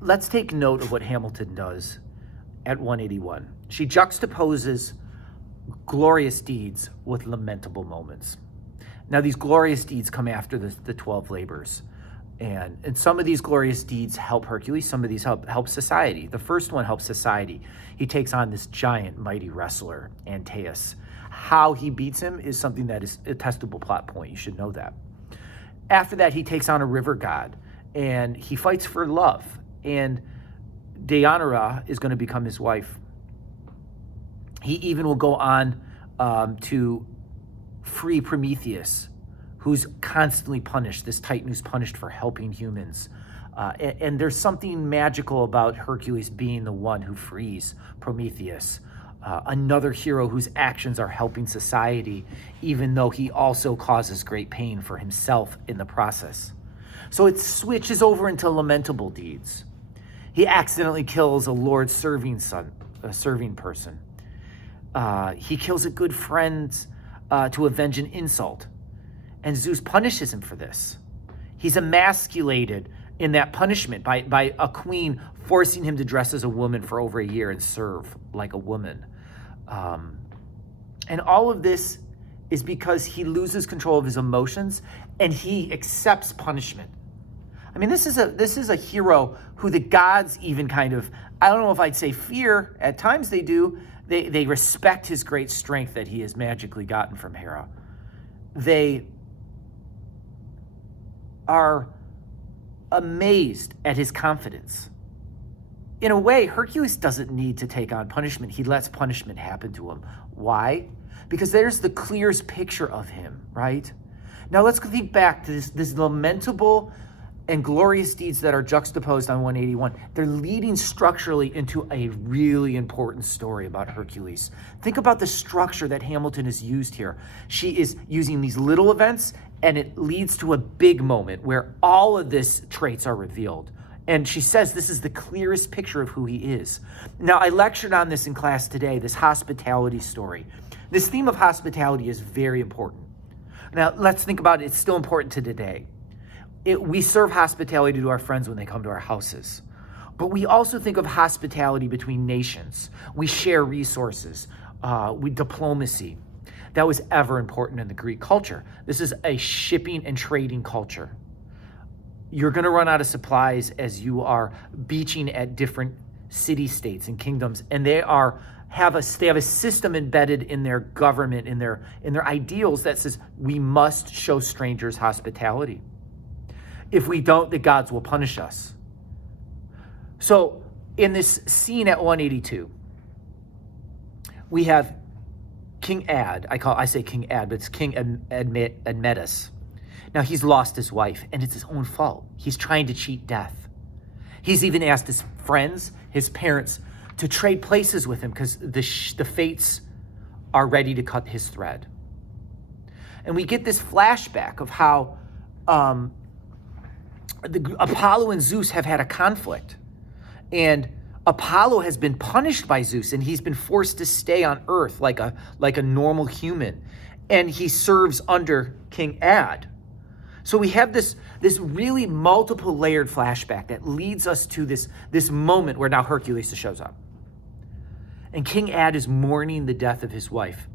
let's take note of what Hamilton does at 181. She juxtaposes glorious deeds with lamentable moments. Now, these glorious deeds come after the 12 labors. And some of these glorious deeds help Hercules. Some of these help society. The first one helps society. He takes on this giant, mighty wrestler, Antaeus. How he beats him is something that is a testable plot point. You should know that. After that, he takes on a river god, and he fights for love. And Deianira is going to become his wife. He even will go on to free Prometheus, who's constantly punished, this Titan who's punished for helping humans. And there's something magical about Hercules being the one who frees Prometheus, another hero whose actions are helping society, even though he also causes great pain for himself in the process. So it switches over into lamentable deeds. He accidentally kills a Lord's serving person. He kills a good friend to avenge an insult. And Zeus punishes him for this. He's emasculated in that punishment by a queen forcing him to dress as a woman for over a year and serve like a woman. And all of this is because he loses control of his emotions and he accepts punishment. I mean, this is a hero who the gods even kind of, I don't know if I'd say fear, at times they do. They respect his great strength that he has magically gotten from Hera. They are amazed at his confidence. In a way, Hercules doesn't need to take on punishment. He lets punishment happen to him. Why? Because there's the clearest picture of him, right? Now let's think back to this lamentable and glorious deeds that are juxtaposed on 181. They're leading structurally into a really important story about Hercules. Think about the structure that Hamilton has used here. She is using these little events, and it leads to a big moment where all of these traits are revealed. And she says this is the clearest picture of who he is. Now, I lectured on this in class today, this hospitality story. This theme of hospitality is very important. Now, let's think about it. It's still important to today. We serve hospitality to our friends when they come to our houses. But we also think of hospitality between nations. We share resources, diplomacy. That was ever important in the Greek culture. This is a shipping and trading culture. You're going to run out of supplies as you are beaching at different city-states and kingdoms, and they have a system embedded in their government, in their ideals that says we must show strangers hospitality. If we don't, the gods will punish us. So in this scene at 182, we have King I say King Ad, but it's King Admetus. Now he's lost his wife, and it's his own fault. He's trying to cheat death. He's even asked his friends, his parents, to trade places with him because the fates are ready to cut his thread. And we get this flashback of how Apollo and Zeus have had a conflict, and Apollo has been punished by Zeus, and he's been forced to stay on Earth like a normal human, and he serves under King Ad. So we have this really multiple layered flashback that leads us to this moment where now Hercules shows up, and King Ad is mourning the death of his wife.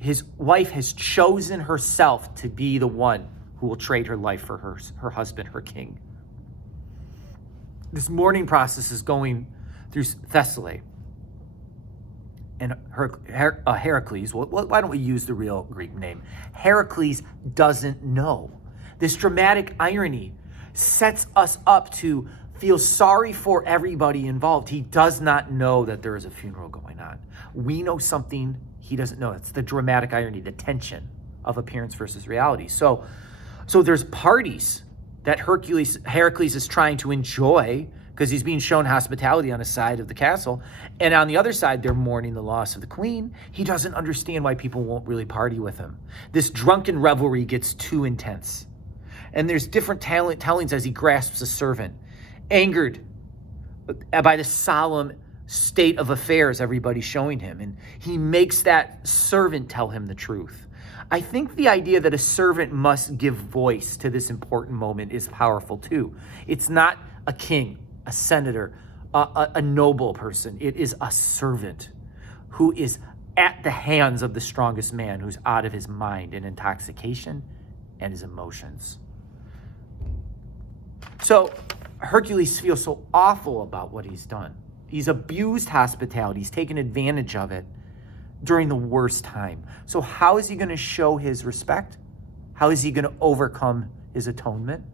His wife has chosen herself to be the one who will trade her life for her husband, her king. This mourning process is going through Thessaly. And Heracles, why don't we use the real Greek name? Heracles doesn't know. This dramatic irony sets us up to feel sorry for everybody involved. He does not know that there is a funeral going on. We know something he doesn't know. It's the dramatic irony, the tension of appearance versus reality. So there's parties that Heracles is trying to enjoy because he's being shown hospitality on the side of the castle. And on the other side, they're mourning the loss of the queen. He doesn't understand why people won't really party with him. This drunken revelry gets too intense. And there's different tellings as he grasps a servant, angered by the solemn state of affairs everybody's showing him. And he makes that servant tell him the truth. I think the idea that a servant must give voice to this important moment is powerful too. It's not a king a senator, a noble person. It is a servant who is at the hands of the strongest man, who's out of his mind in intoxication and his emotions. So Hercules feels so awful about what he's done. He's abused hospitality. He's taken advantage of it during the worst time. So how is he going to show his respect? How is he going to overcome his atonement?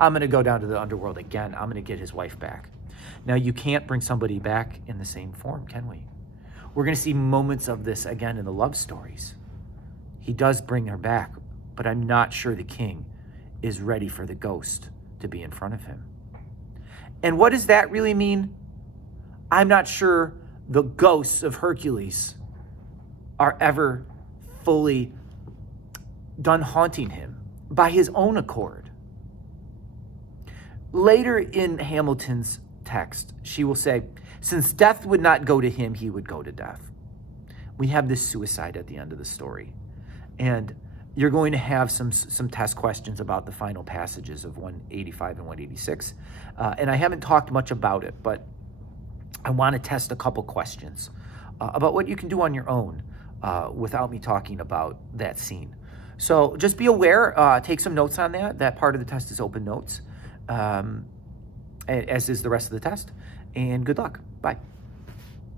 I'm going to go down to the underworld again. I'm going to get his wife back. Now, you can't bring somebody back in the same form, can we? We're going to see moments of this again in the love stories. He does bring her back, but I'm not sure the king is ready for the ghost to be in front of him. And what does that really mean? I'm not sure the ghosts of Hercules are ever fully done haunting him by his own accord. Later in Hamilton's text, she will say, since death would not go to him, he would go to death. We have this suicide at the end of the story. And you're going to have some test questions about the final passages of 185 and 186. And I haven't talked much about it, but I want to test a couple questions about what you can do on your own without me talking about that scene. So just be aware, take some notes on that. That part of the test is open notes, as is the rest of the test. And good luck. Bye.